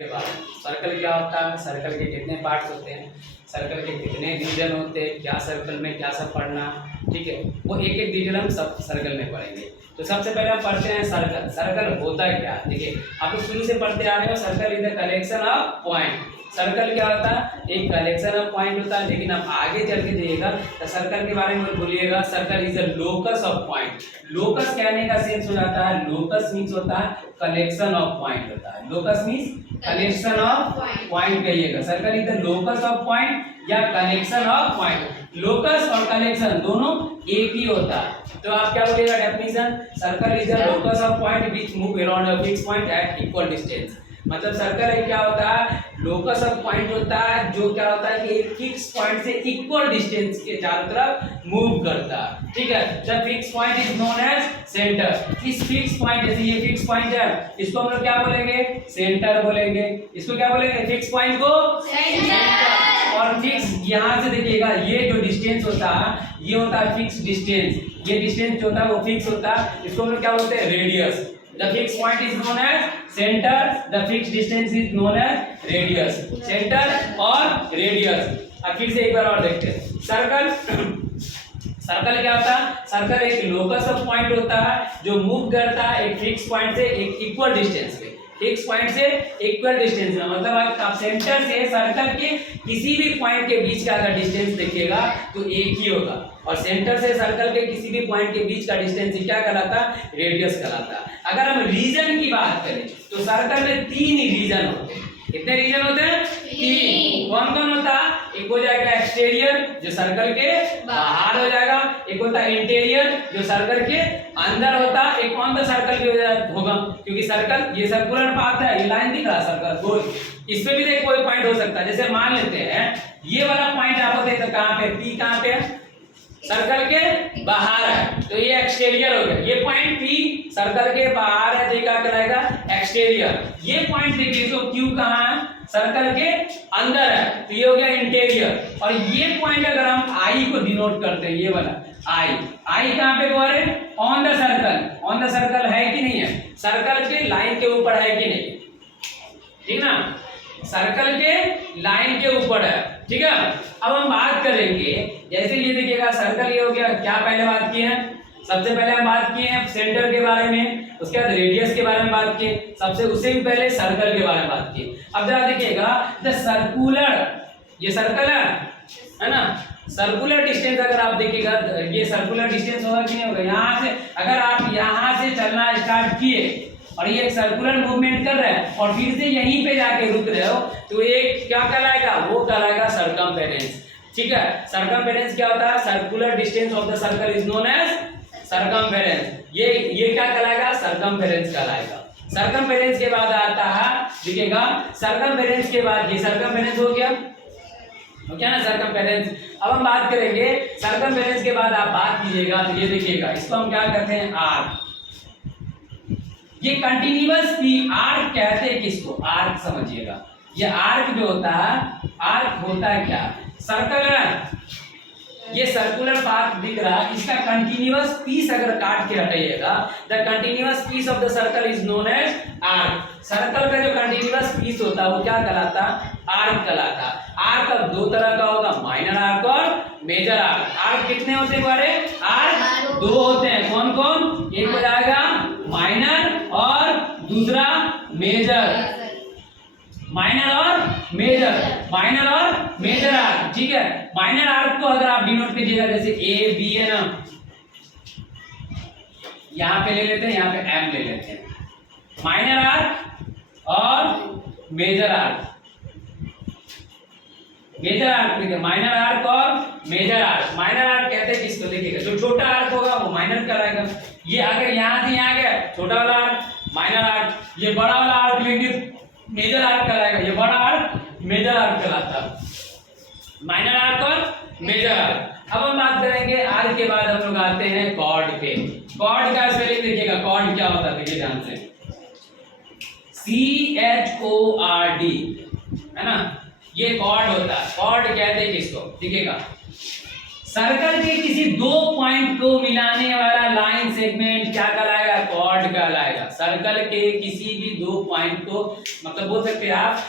के बाद सर्कल क्या होता है, सर्कल के कितने पार्ट्स होते हैं, सर्कल के कितने रीजन होते हैं, क्या सर्कल में क्या सब पढ़ना, ठीक है, वो एक एक डिटेल हम सब सर्कल में पढ़ेंगे। तो सबसे पहले हम पढ़ते हैं सर्कल। सर्कल होता है क्या, देखिए आप लोग शुरू से पढ़ते आ रहे हो, circle is the collection of point. Circle क्या होता है, एक कलेक्शन ऑफ पॉइंट होता है। लेकिन आप आगे चल के देखिएगा तो सर्कल के बारे में बोलिएगा, circle is the locus of point. Locus कहने का सेंस हो जाता है, लोकस मीन्स होता है कलेक्शन ऑफ पॉइंट होता है। Locus means collection of point कहिएगा। Circle is the locus of point या कलेक्शन ऑफ पॉइंट। लोकस और कलेक्शन दोनों एक ही होता है। तो आप क्या बोलिएगा definition, circle is the locus of point which move around a fix point at equal distance. मतलब सर्कल है क्या होता है, लोकस ऑफ पॉइंट होता है जो क्या होता है कि एक फिक्स पॉइंट से इक्वल डिस्टेंस के चारों तरफ मूव करता है, ठीक है। The fix point is known as centre. इस फिक्स पॉइंट, जैसे ये फिक्स पॉइंट है, इसको हम लोग क्या बोलेंगे, सेंटर बोलेंगे। इसको क्या बोलेंगे, फिक्स पॉइंट को सेंटर। और फिक्स यहाँ से देखिएगा, ये जो डिस्टेंस होता है ये होता है फिक्स डिस्टेंस। ये डिस्टेंस जो होता है वो फिक्स होता है, इसको हम लोग क्या बोलते हैं, radius. The fixed point is known as center. The fixed distance is known as radius. Center और radius. अब फिर से एक बार और देखते हैं। सर्कल, सर्कल क्या होता है, सर्कल एक लोकस ऑफ पॉइंट होता है जो मूव करता है एक फिक्स पॉइंट से एक इक्वल डिस्टेंस पे। फिक्स पॉइंट से इक्वल डिस्टेंस में मतलब आप सेंटर से सर्कल के किसी भी पॉइंट के बीच का अगर डिस्टेंस देखिएगा तो एक ही होगा। और सेंटर से सर्कल के किसी भी पॉइंट के बीच का डिस्टेंस क्या कहलाता है, रेडियस कहलाता है। अगर हम रीजन की बात करें तो सर्कल में 3 रीजन होते हैं। कितने रीजन होते हैं, 3। कौन कौन होता है, एक हो जाएगा एक्सटीरियर जो सर्कल के बाहर हो जाएगा, एक होता है इंटीरियर जो सर्कल के अंदर होता है, एक कौन सा सर्कल की होगा, क्योंकि सर्कल ये सर्कुलर पाथ है, ये लाइन दिख रहा है सर्कल गोल, इस पे भी देख कोई पॉइंट हो सकता है। जैसे मान लेते हैं ये वाला पॉइंट आप होते तो कहां पे, पी कहां पे है, सर्कल के बाहर है, तो ये एक्सटीरियर हो गया। ये पॉइंट पी सर्कल के बाहर है, तो क्या कहलाएगा, एक्सटीरियर। ये पॉइंट देखिए तो क्यू कहां है, सर्कल के अंदर है, तो ये हो गया इंटीरियर। और ये पॉइंट अगर हम आई को डिनोट करते हैं, ये वाला आई, आई कहां पे बोल रहे, on the circle. On the circle है कि नहीं है, सर्कल के लाइन के ऊपर है कि नहीं, ठीक ना, सर्कल के लाइन के ऊपर है, ठीक है। अब हम बात करेंगे, जैसे ये देखिएगा सर्कल ये हो गया, क्या पहले बात की है, सबसे पहले हम बात किए हैं सेंटर के बारे में, उसके बाद रेडियस के बारे में बात किए, सबसे उससे भी पहले सर्कल के बारे में बात की। अब जरा देखिएगा द सर्कुलर, ये सर्कल है ना, सर्कुलर डिस्टेंस अगर आप देखिएगा ये सर्कुलर डिस्टेंस होगा कि नहीं होगा, यहाँ से अगर आप यहाँ से चलना स्टार्ट किए और ये एक सर्कुलर मूवमेंट कर रहा है और फिर से यहीं पे जाके रुक रहे हो, तो एक क्या कहलाएगा, वो कहलाएगा सरकमफेरेंस, ठीक है। सरकमफेरेंस क्या होता है, circular distance of the circle is known as circumference. ये क्या कहलाएगा, सरकमफेरेंस कहलाएगा। सरकमफेरेंस के बाद आता है, देखिएगा सरकमफेरेंस के बाद ये सरकमफेरेंस हो गया, क्या ना सर्कमफेरेंस। अब हम बात करेंगे सर्कमफेरेंस के बाद आप बात कीजिएगा, तो ये देखिएगा इसको हम क्या कहते हैं, आर्क। ये कंटिन्यूअस की आर्क कहते हैं किसको, आर्क समझिएगा। ये आर्क जो होता है, आर्क होता है क्या, सर्कल है, ये सर्कुलर पाथ दिख रहा है, इसका कंटिन्यूअस पीस अगर काट के हटाइएगा, the continuous piece of the circle is known as arc. Circle का जो कंटिन्यूअस पीस होता है वो क्या कहलाता है, आर्क कहलाता है। आर्क अब 2 तरह का होगा, माइनर आर्क और मेजर आर्क। आर्क कितने होते हैं बारे, आर्क 2 होते हैं, कौन कौन, एक हो जाएगा माइनर और दूसरा मेजर। माइनर और मेजर, माइनर और मेजर आर्क, ठीक है। माइनर आर्क को अगर आप डिनोट कीजिएगा, जैसे ए बी है ना, यहाँ पे ले लेते हैं, यहाँ पे एम ले लेते हैं, माइनर आर्क और मेजर आर्क। मेजर आर्क देखिए, माइनर आर्क और मेजर आर्क। माइनर आर्क कहते हैं किसको, देखिएगा जो छोटा आर्क होगा वो माइनर कहलाएगा। ये अगर यहाँ से यहाँ गया छोटा वाला आर्क माइनर आर्क, ये बड़ा वाला आर्क लेंगे मेजर आर्क कहलाएगा, ये बड़ा आर्क मेजर आर्क कहलाता है। माइनर आर्क और मेजर आर्क। अब हम बात करेंगे आर्क के बाद हम लोग आते हैं कॉर्ड पे। कॉर्ड का स्पेलिंग देखिएगा, कॉर्ड क्या होता है, देखिए ध्यान से, CHORD है ना, ये कॉर्ड होता है। कॉर्ड कहते हैं किसको, देखिएगा सर्कल के किसी दो पॉइंट को मिलाने वाला लाइन सेगमेंट क्या कहलाएगा? कॉर्ड कहलाएगा। सर्कल के किसी भी दो पॉइंट को, मतलब बोल सकते हैं आप,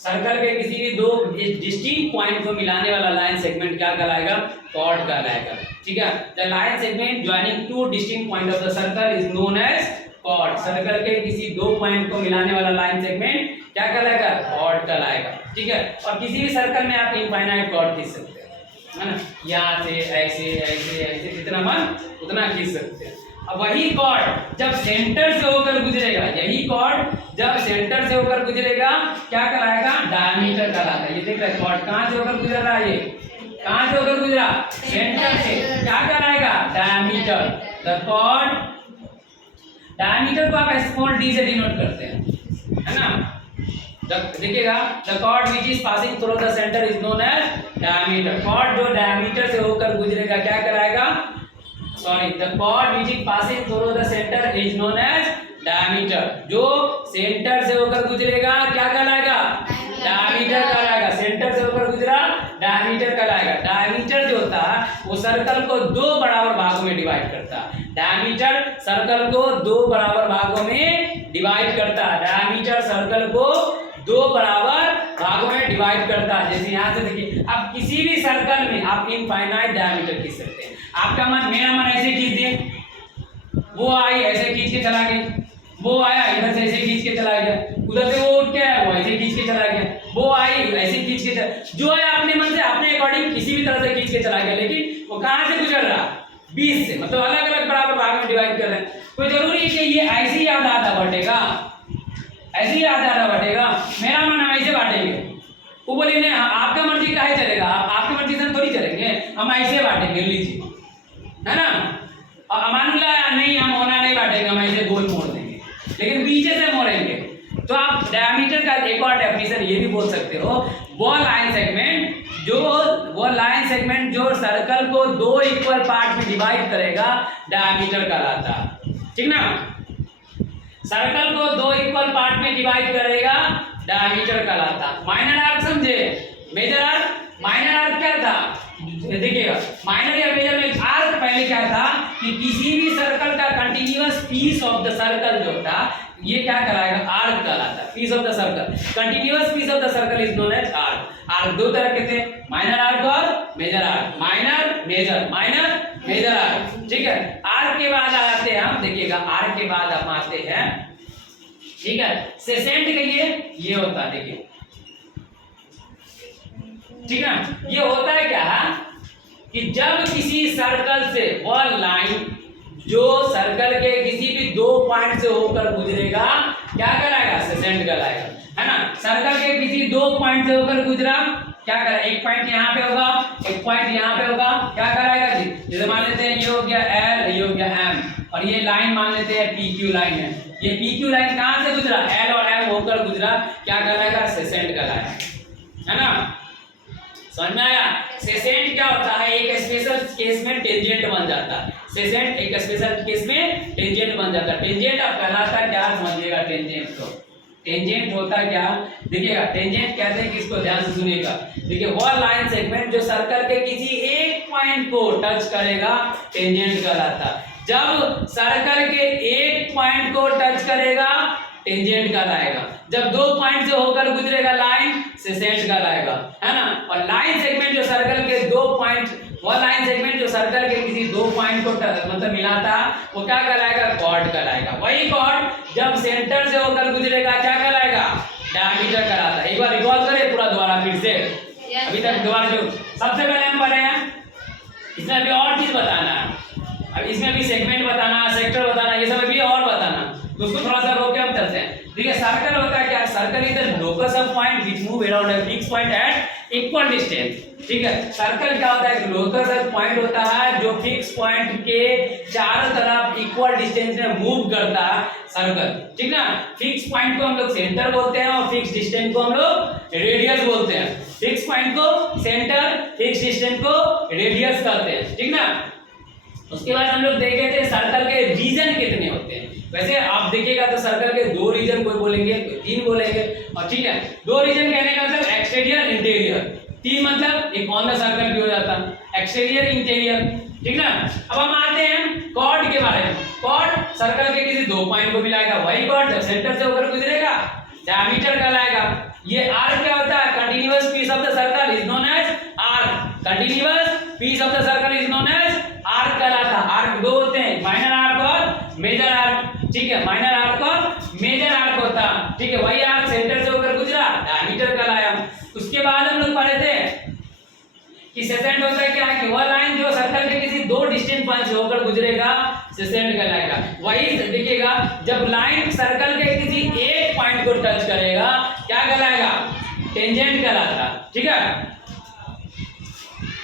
सर्कल के किसी भी दो डिस्टिंक्ट पॉइंट को मिलाने वाला लाइन सेगमेंट क्या कहलाएगा? कॉर्ड कहलाएगा। ठीक है, the line segment joining two distinct point of the circle is known as chord. Circle के किसी दो पॉइंट को मिलाने वाला लाइन सेगमेंट क्या कहलाएगा? कॉर्ड कहलाएगा। ठीक है, और किसी भी सर्कल में आप इनफाइनाइट कॉर्ड खींच सकते हैं, है ना, यहाँ से ऐसे ऐसे ऐसे जितना मन उतना खींच सकते हैं। अब वही कॉर्ड जब सेंटर से होकर गुजरेगा, यही कॉर्ड जब सेंटर से होकर गुजरेगा क्या कहलाएगा? डायमीटर कहलाता है। ये देख रहे हैं कॉर्ड कहां से होकर गुजर रहा है, ये कहां से होकर गुजरा? सेंटर से। क्या कहलाएगा? डायमीटर। द कॉर्ड, डायमीटर को आप स्मॉल डी से डिनोट करते हैं, है ना। देखिएगा, the chord which is passing through the centre is known as diameter. Chord जो डायमीटर से होकर गुजरेगा क्या कहलाएगा? Sorry, the chord which is passing through the centre is known as diameter. जो सेंटर से होकर गुजरेगा क्या कहलाएगा? डायमीटर कहलाएगा। सेंटर से होकर गुजरा डायमीटर कहलाएगा। डायमीटर जो होता है वो सर्कल को दो बराबर भागों में डिवाइड करता है। डायमीटर सर्कल को दो बराबर भागों में डिवाइड करता है। डायमीटर सर्कल को दो बराबर भागों में डिवाइड करता है। जैसे यहाँ से देखिए, अब किसी भी सर्कल में आप इनफाइनाइट डायमीटर खींच सकते हैं। आपका मन, मेरा मन ऐसे खींच दिए, वो आई ऐसे खींच के चला गया, वो आया इधर से ऐसे खींच के चला गया, उधर से वो उठ के आया वो ऐसे खींच के चला गया, वो आई ऐसे खींच के चला, जो है अपने मन से अपने अकॉर्डिंग किसी भी तरह से खींच के चला गया। लेकिन वो कहाँ से गुजर रहा? बीच से, मतलब अलग अलग बराबर भाग में डिवाइड कर रहे हैं। कोई जरूरी है कि ये ऐसे ही आधा बटेगा, ऐसे ही आधा बटेगा। मेरा मन हम ऐसे बांटेंगे, वो बोले नहीं आपका मर्जी काहे चलेगा, आपकी मर्जी से थोड़ी चलेंगे, हम ऐसे बांटेंगे, लीजिए, है ना। और मान लो नहीं, हम होना नहीं बांटेंगे, हम ऐसे गोल मोड़ देंगे, लेकिन पीछे से मोड़ेंगे। तो आप डायमीटर का एक और डेफिनेशन ये भी बोल सकते हो, वो लाइन सेगमेंट जो सर्कल को दो इक्वल पार्ट में डिवाइड करेगा डायमीटर कहलाता है। ठीक ना, सर्कल को दो इक्वल पार्ट में डिवाइड करेगा डायमीटर कहलाता। माइनर आर्क समझे, मेजर आर्क, माइनर आर्क क्या था? देखिएगा, माइनर या मेजर में आर्क पहले क्या था कि किसी भी सर्कल का continuous piece of the circle जो था ये क्या कहलाएगा? आर्क कहलाता है। Piece of the circle, continuous piece of the circle is known as arc. Arc दो तरह के थे, माइनर आर्क और major arc. Minor major, minor major arc. ठीक है, आर्क के बाद आते हैं हम, देखिएगा आर्क के बाद हम आते हैं, ठीक है, सेसेंट के लिए ये होता है। देखिए, ठीक है, ये होता है क्या कि जब किसी सर्कल से वह लाइन जो सर्कल के किसी भी दो पॉइंट से होकर गुजरेगा क्या कहलाएगा? सेसेंट कहलाएगा, है ना। सर्कल के किसी दो पॉइंट से होकर गुजरा क्या कहलाएगा? एक पॉइंट यहाँ पे होगा, एक पॉइंट यहाँ पे होगा, क्या कहलाएगा जी? जैसे मान लेते हैं ये हो गया L, ये हो गया M, और ये लाइन मान लेते हैं PQ लाइन है। ये PQ लाइन कहाँ से गुजरा? L और M होकर गुजरा, क्या कहलाएगा? सेसेंट कहलाएगा, है ना। समझ में आया? सेसेंट क्या होता है? एक स्पेशल केस में टेंजेंट बन जाता है। सेसेंट एक स्पेशल केस में टेंजेंट बन जाता है। टेंजेंट अब कहलाता क्या? समझिएगा, टेंजेंट तो टेंजेंट होता क्या? देखिएगा, टेंजेंट कहते हैं किसको, ध्यान से सुनिएगा। देखिए, वो लाइन सेगमेंट जो सर्कल के किसी एक पॉइंट को टच करेगा टेंजेंट कहलाता। जब सर्कल के एक पॉइंट को टच करेगा टेंजेंट कहलाएगा। जब दो पॉइंट से होकर गुजरेगा लाइन सेसेंट कहलाएगा, है ना। और लाइन सेगमेंट जो सर्कल के दो पॉइंट, वह लाइन सेगमेंट जो सर्कल के किसी दो पॉइंट को मतलब मिलाता वो क्या कहलाएगा? कॉर्ड कहलाएगा। वही कॉर्ड जब सेंटर से होकर गुजरेगा क्या कहलाएगा? डायमीटर कहलाता। एक बार रिकॉल करें पूरा दोबारा फिर से, अभी तक दोबारा जो सबसे पहले हम पढ़े हैं, इसमें अभी और चीज बताना है। अब इसमें भी सेगमेंट बताना, सेक्टर बताना, ये सब अभी और बताना, तो उसको थोड़ा सा रोक के हम चलते हैं। देखिए, सर्कल होता है क्या? Circle is the locus of point which move around a fixed point at equal distance. ठीक है, सर्कल क्या होता है? लोकस ऑफ पॉइंट होता है जो फिक्स पॉइंट के चारों तरफ इक्वल डिस्टेंस में मूव करता है सर्कल। ठीक ना, फिक्स पॉइंट को हम लोग सेंटर बोलते हैं और फिक्स डिस्टेंस को हम लोग रेडियस बोलते हैं। फिक्स पॉइंट को सेंटर, फिक्स डिस्टेंस को रेडियस कहते हैं। ठीक ना, उसके बाद हम लोग देखे थे सर्कल के रीजन कितने होते हैं। वैसे आप देखिएगा तो सर्कल के दो रीजन कोई बोलेंगे, कोई तीन बोलेंगे, और ठीक है, दो रीजन कहने का मतलब एक्सटीरियर, इंटीरियर। तीन मतलब एक ऑन द सर्कल भी हो जाता है, एक्सटीरियर इंटीरियर, ठीक ना। अब हम आते हैं कॉर्ड के बारे में। कॉर्ड सर्कल के किसी दो पॉइंट को मिलाएगा, वही कॉर्ड जब सेंटर से होकर गुजरेगा डायमीटर कहलाएगा। ये आर्क क्या होता है, continuous piece of the circle is known as arc, continuous piece of the circle is known as arc कहलाता है। आर्क दो होते हैं, माइनर आर्क और मेजर आर्क, ठीक है, माइनर आर्क और मेजर आर्क होता है, ठीक है। वही आर्क सेंटर से होकर गुजरा डायमीटर कहलाया। उसके बाद हम लोग पढ़े थे कि सेसेंट होता है क्या है, कि वह लाइन जो सर्कल के किसी दो डिस्टेंट पॉइंट से होकर गुजरेगा सेसेंट कहलाएगा। वही देखिएगा जब लाइन सर्कल के किसी एक पॉइंट को टच करेगा क्या कहलाएगा, टेंजेंट कहलाता है, ठीक है।